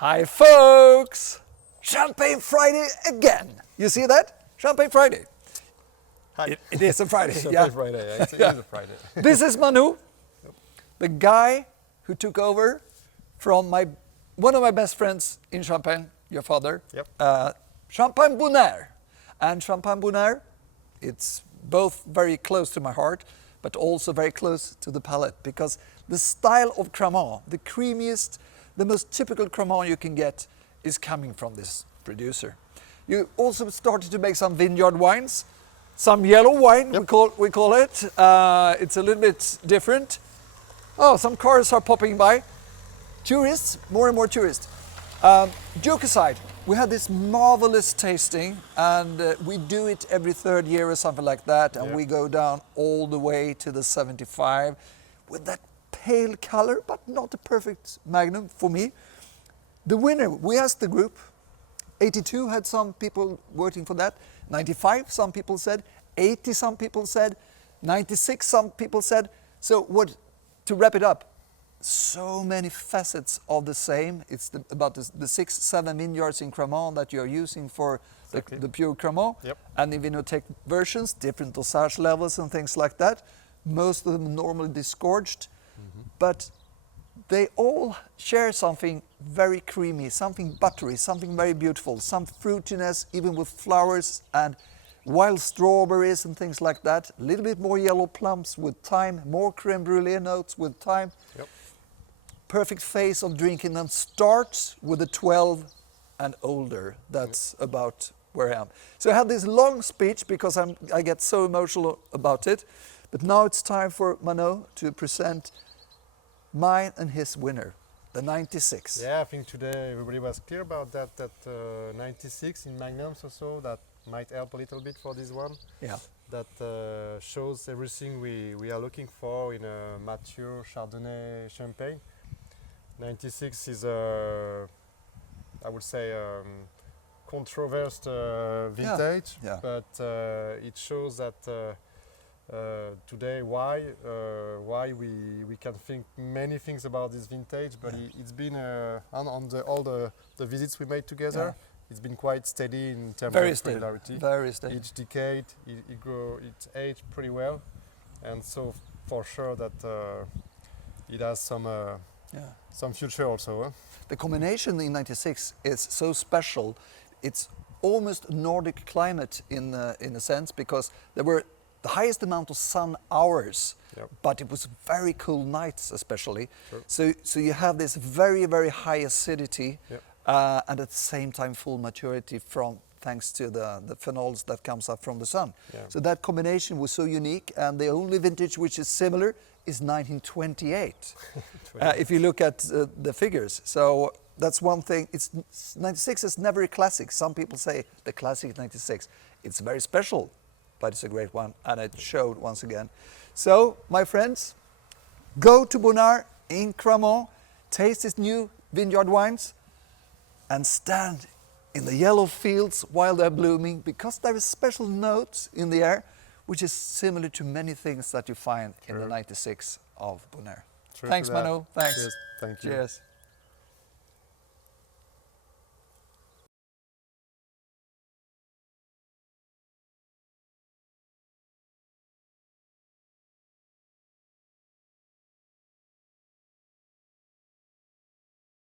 Hi folks! Champagne Friday again! You see that? Champagne Friday. Hi. It is a Friday. Champagne Friday, yeah. It is a Friday. This is Manu, the guy who took over from one of my best friends in Champagne, your father. Yep. Champagne Bonnaire. And Champagne Bonnaire, it's both very close to my heart, but also very close to the palate, because the style of Cremant, the creamiest, the most typical Cremant you can get, is coming from this producer. You also started to make some vineyard wines, some yellow wine, Yep. we call it. It's a little bit different. Oh, some cars are popping by. Tourists, more and more tourists. Joke aside, we had this marvelous tasting, and we do it every third year or something like that, and Yeah. we go down all the way to the 75 with that pale color, but not a perfect Magnum for me. The winner, we asked the group, 82 had some people voting for that, 95 some people said, 80 some people said, 96 some people said. So what, to wrap it up, so many facets of the same. It's about the 6-7 vineyards in Cremant that you're using for Exactly. the pure Cremant. Yep. And the Vinotech versions, different dosage levels and things like that. Most of them normally disgorged, but they all share something very creamy, something buttery, something very beautiful, some fruitiness, even with flowers and wild strawberries and things like that. A little bit more yellow plums with time, more creme brulee notes with time. Yep. Perfect phase of drinking them starts with a 12 and older. That's about where I am. So I had this long speech because I get so emotional about it. But now it's time for Mano to present mine and his winner, the 96. Yeah, I think today everybody was clear about that 96 in Magnums or so, that might help a little bit for this one. Yeah. That shows everything we are looking for in a mature Chardonnay champagne. 96 is I would say controversial vintage, Yeah. but it shows that today why we can think many things about this vintage, but it's been on all the visits we made together. It's been quite steady in terms Very of steady. regularity. Very steady. Each decade it aged pretty well, and so for sure that it has some future also. The combination in 96 is so special. It's almost Nordic climate in a sense, because there were the highest amount of sun hours, Yep. but it was very cool nights especially. Sure. So you have this very, very high acidity, Yep. and at the same time full maturity thanks to the phenols that comes up from the sun. Yeah. So that combination was so unique, and the only vintage which is similar is 1928. If you look at the figures. So that's one thing. 96 is never a classic. Some people say the classic 96. It's very special, but it's a great one, and it showed once again. So, my friends, go to Bonnaire in Cremant, taste his new vineyard wines, and stand in the yellow fields while they're blooming, because there is special notes in the air, which is similar to many things that you find in the 96 of Bonnaire. True Thanks, to that. Manu. Thanks. Cheers. Thank you. Cheers.